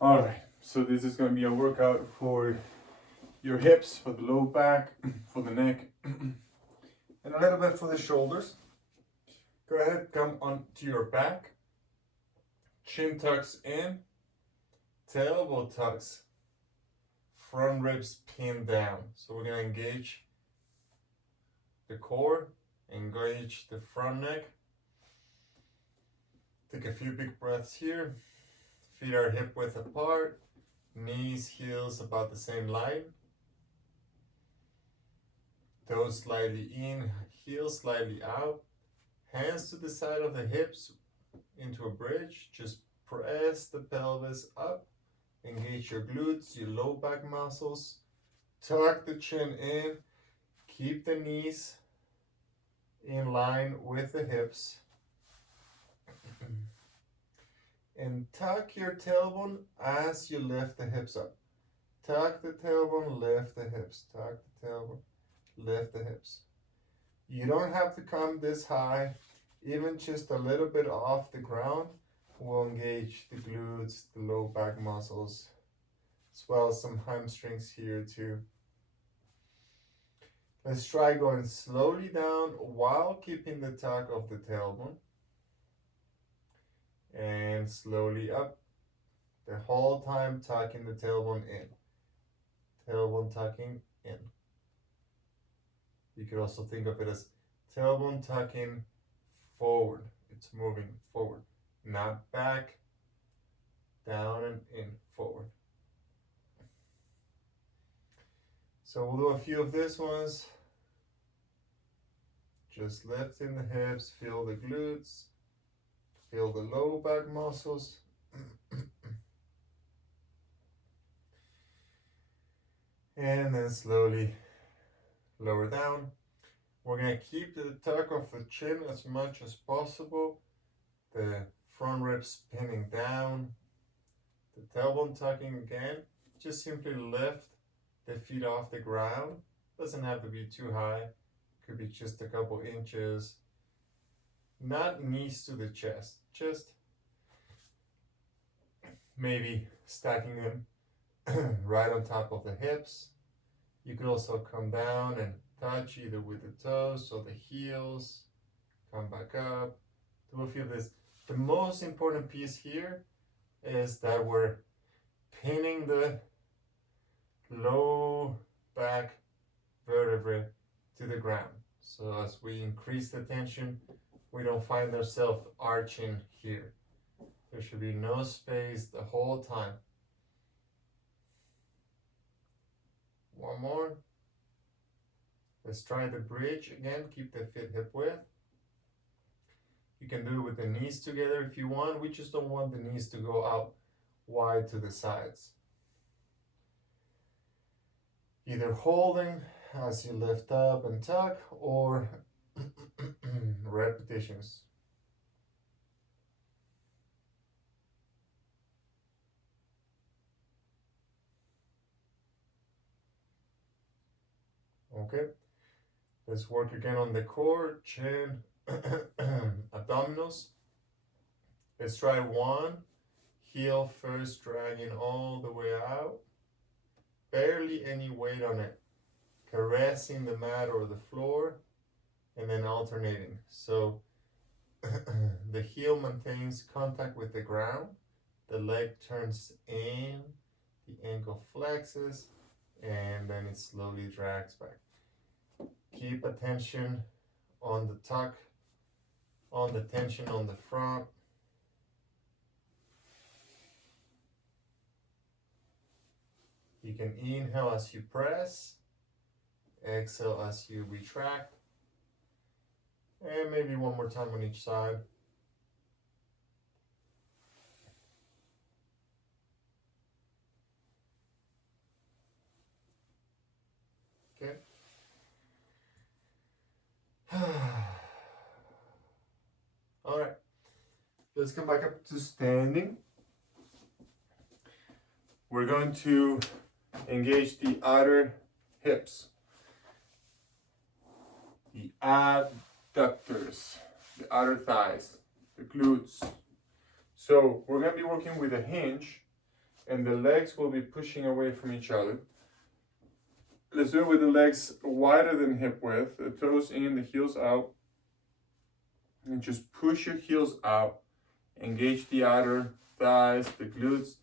All right, so this is going to be a workout for your hips, for the low back, for the neck, and a little bit for the shoulders. Go ahead, come onto your back, chin tucks in, tailbone tucks, front ribs pinned down. So we're going to engage the core, engage the front neck. Take a few big breaths here. Feet are hip width apart, knees, heels about the same line. Toes slightly in, heels slightly out. Hands to the side of the hips into a bridge. Just press the pelvis up. Engage your glutes, your low back muscles. Tuck the chin in. Keep the knees in line with the hips. And tuck your tailbone as you lift the hips up. Tuck the tailbone, lift the hips. Tuck the tailbone, lift the hips. You don't have to come this high. Even just a little bit off the ground will engage the glutes, the low back muscles, as well as some hamstrings here too. Let's try going slowly down while keeping the tuck of the tailbone. And slowly up. The whole time tucking the tailbone in. Tailbone tucking in. You could also think of it as tailbone tucking forward. It's moving forward, not back, down and in, forward. So we'll do a few of these ones. Just lifting the hips, feel the glutes, feel the low back muscles. And then slowly lower down. We're going to keep the tuck of the chin as much as possible. The front ribs pinning down. The tailbone tucking again. Just simply lift the feet off the ground. Doesn't have to be too high. Could be just a couple inches. Not knees to the chest. Just maybe stacking them right on top of the hips. You could also come down and touch either with the toes or the heels. Come back up. Do a few of this. The most important piece here is that we're pinning the low back vertebrae to the ground. So as we increase the tension, we don't find ourselves arching here. There should be no space the whole time. One more. Let's try the bridge again. Keep the feet hip width. You can do it with the knees together if you want. We just don't want the knees to go out wide to the sides. Either holding as you lift up and tuck or repetitions. Okay, let's work again on the core, chin, abdominals. Let's try one. Heel first, dragging all the way out. Barely any weight on it. Caressing the mat or the floor, and then alternating. So the heel maintains contact with the ground. The leg turns in, the ankle flexes, and then it slowly drags back. Keep attention on the tuck, on the tension on the front. You can inhale as you press, exhale as you retract, and maybe one more time on each side. Okay. All right, let's come back up to standing. We're going to engage the outer hips, the adductors, the outer thighs, the glutes. So we're going to be working with a hinge, and the legs will be pushing away from each other. Let's do it with the legs wider than hip width, the toes in, the heels out. And just push your heels out. Engage the outer thighs, the glutes.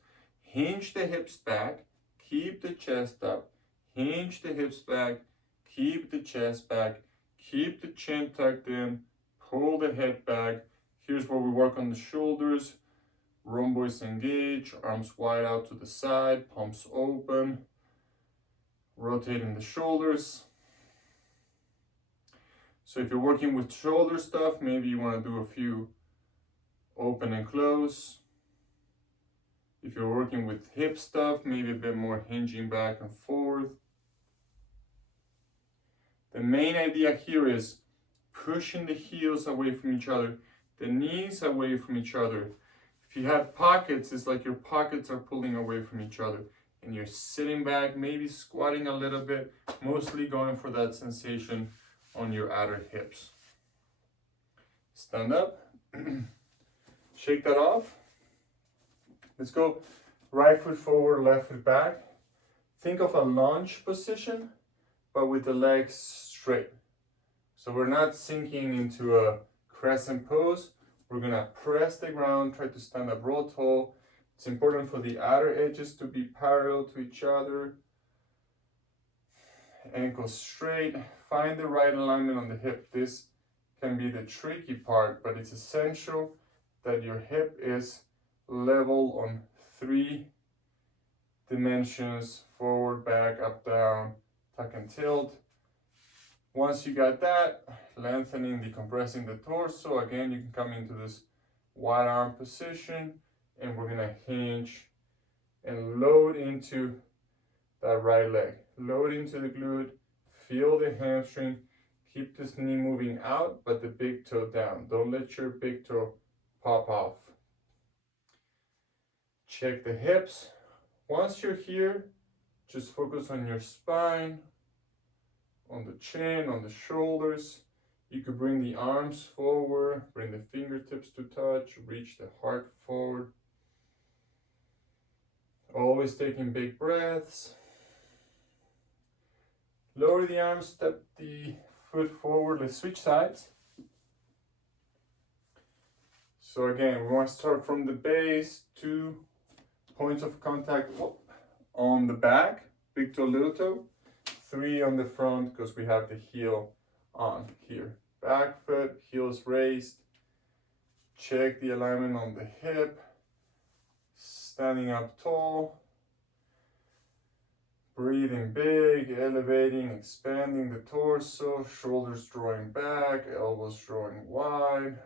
Hinge the hips back. Keep the chest up. Hinge the hips back. Keep the chest back. Keep the chin tucked in. Pull the head back. Here's where we work on the shoulders. Rhomboids engage. Arms wide out to the side. Palms open. Rotating the shoulders. So if you're working with shoulder stuff, maybe you want to do a few open and close. If you're working with hip stuff, maybe a bit more hinging back and forth. The main idea here is pushing the heels away from each other, the knees away from each other. If you have pockets, it's like your pockets are pulling away from each other. And you're sitting back, maybe squatting a little bit, mostly going for that sensation on your outer hips. Stand up. Shake that off. Let's go right foot forward, left foot back. Think of a lunge position, but with the legs straight. So we're not sinking into a crescent pose. We're gonna press the ground, try to stand up real tall. It's important for the outer edges to be parallel to each other. Ankles straight. Find the right alignment on the hip. This can be the tricky part, but it's essential that your hip is level on 3 dimensions: forward, back, up, down, tuck and tilt. Once you got that, lengthening, decompressing the torso. Again, you can come into this wide arm position, and we're gonna hinge and load into that right leg. Load into the glute, feel the hamstring. Keep this knee moving out, but the big toe down. Don't let your big toe pop off. Check the hips. Once you're here, just focus on your spine, on the chin, on the shoulders. You could bring the arms forward, bring the fingertips to touch, reach the heart forward. Always taking big breaths. Lower the arms, step the foot forward. Let's switch sides. So again, we want to start from the base, 2 points of contact on the back, big toe, little toe. 3 on the front because we have the heel on here. Back foot, heels raised. Check the alignment on the hip. Standing up tall. Breathing big, elevating, expanding the torso. Shoulders drawing back, elbows drawing wide.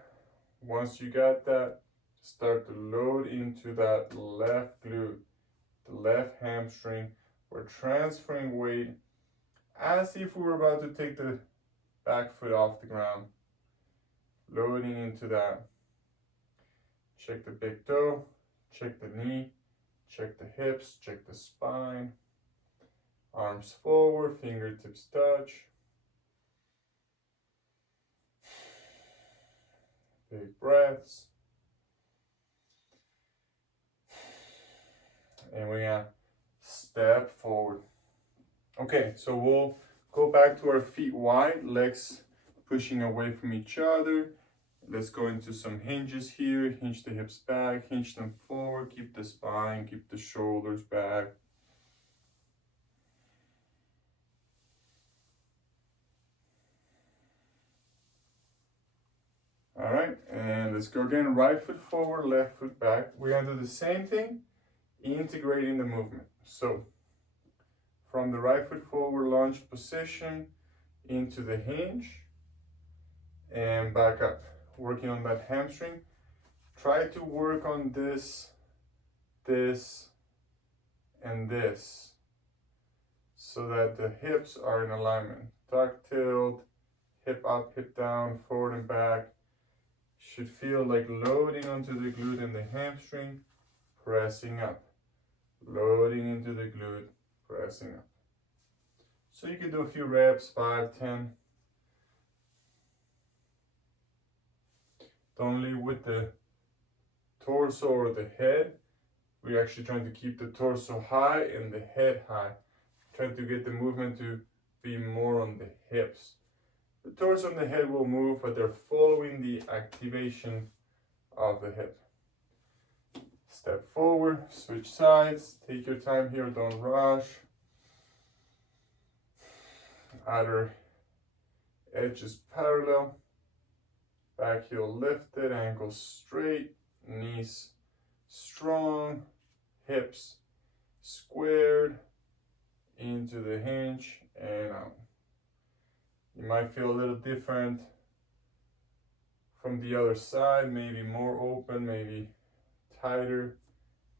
Once you got that, start to load into that left glute, the left hamstring. We're transferring weight as if we were about to take the back foot off the ground. Loading into that. Check the big toe, check the knee, check the hips, check the spine. Arms forward, fingertips touch. Big breaths. And we're gonna step forward. Okay, so we'll go back to our feet wide, legs pushing away from each other. Let's go into some hinges here. Hinge the hips back, hinge them forward, keep the spine, keep the shoulders back. All right, and let's go again. Right foot forward, left foot back. We're gonna do the same thing, integrating the movement. So from the right foot forward lunge position into the hinge and back up, working on that hamstring. Try to work on this, and this, so that the hips are in alignment. Tuck, tilt, hip up, hip down, forward and back. Should feel like loading onto the glute and the hamstring, pressing up. Loading into the glute, pressing up. So you can do a few reps, 5, 10. Don't leave with the torso or the head. We're actually trying to keep the torso high and the head high. Trying to get the movement to be more on the hips. The torso and the head will move, but they're following the activation of the hip. Step forward, switch sides, take your time here, don't rush. Outer edges parallel, back heel lifted, ankles straight, knees strong, hips squared into the hinge and out. You might feel a little different from the other side, maybe more open, maybe tighter,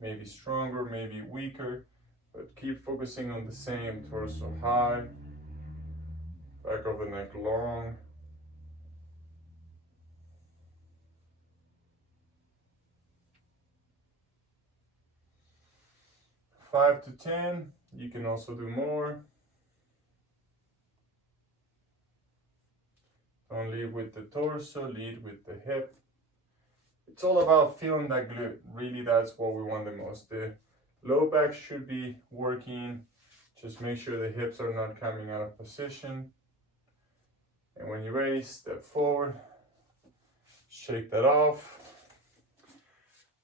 maybe stronger, maybe weaker, but keep focusing on the same. Torso high, back of the neck long. Five to 10, you can also do more. Don't lead with the torso, lead with the hip. It's all about feeling that glute. Really, that's what we want the most. The low back should be working. Just make sure the hips are not coming out of position. And when you're ready, step forward. Shake that off.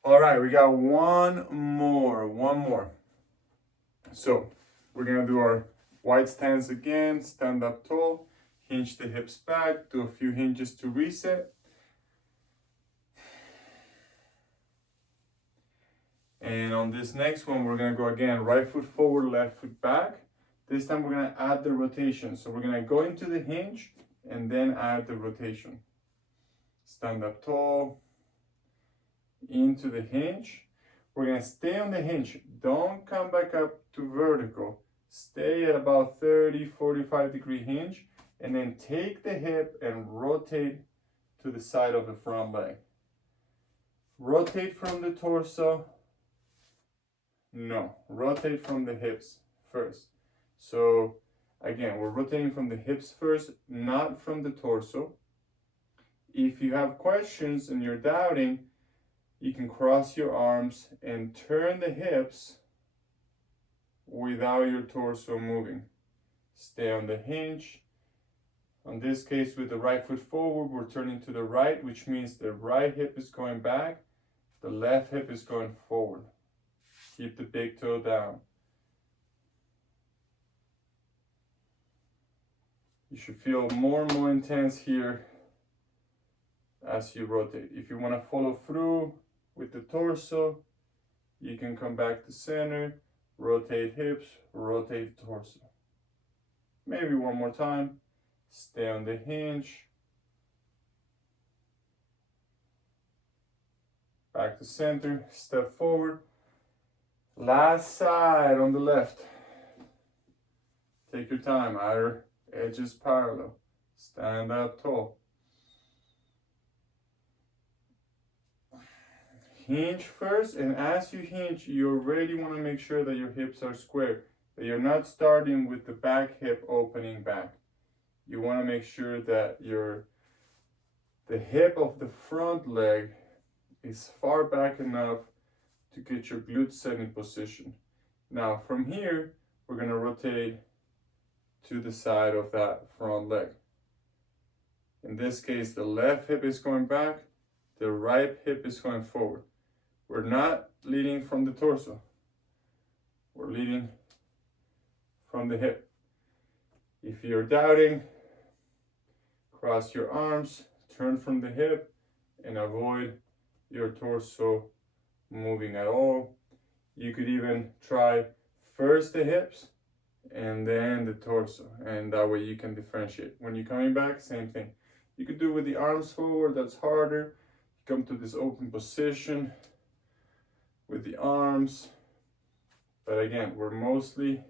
All right, we got one more. So we're gonna do our wide stance again, stand up tall, hinge the hips back, do a few hinges to reset. And on this next one, we're gonna go again, right foot forward, left foot back. This time we're gonna add the rotation. So we're gonna go into the hinge and then add the rotation. Stand up tall, into the hinge. We're gonna stay on the hinge. Don't come back up to vertical. Stay at about 30, 45 degree hinge, and then take the hip and rotate to the side of the front leg. Rotate from the torso. No, rotate from the hips first. So again, we're rotating from the hips first, not from the torso. If you have questions and you're doubting, you can cross your arms and turn the hips without your torso moving. Stay on the hinge. In this case, with the right foot forward, we're turning to the right, which means the right hip is going back, the left hip is going forward. Keep the big toe down. You should feel more and more intense here as you rotate. If you want to follow through with the torso, you can come back to center, rotate hips, rotate torso. Maybe one more time. Stay on the hinge. Back to center, step forward. Last side on the left. Take your time, outer edges parallel. Stand up tall. Hinge first, and as you hinge, you already want to make sure that your hips are square, that you're not starting with the back hip opening back. You want to make sure that the hip of the front leg is far back enough to get your glutes set in position. Now from here, we're going to rotate to the side of that front leg. In this case, the left hip is going back, the right hip is going forward. We're not leading from the torso. We're leading from the hip. If you're doubting, cross your arms, turn from the hip, and avoid your torso moving at all. You could even try first the hips and then the torso, and that way you can differentiate. When you're coming back, same thing. You could do with the arms forward, that's harder. Come to this open position with the arms. But again, we're mostly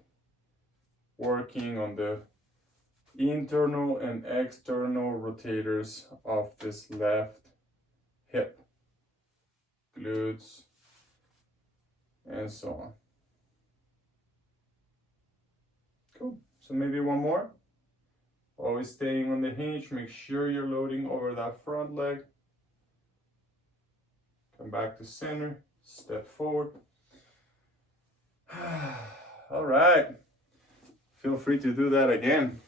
working on the internal and external rotators of this left hip, glutes, and so on. Cool. So maybe one more. Always staying on the hinge. Make sure you're loading over that front leg. Come back to center. Step forward. feel free to do that again.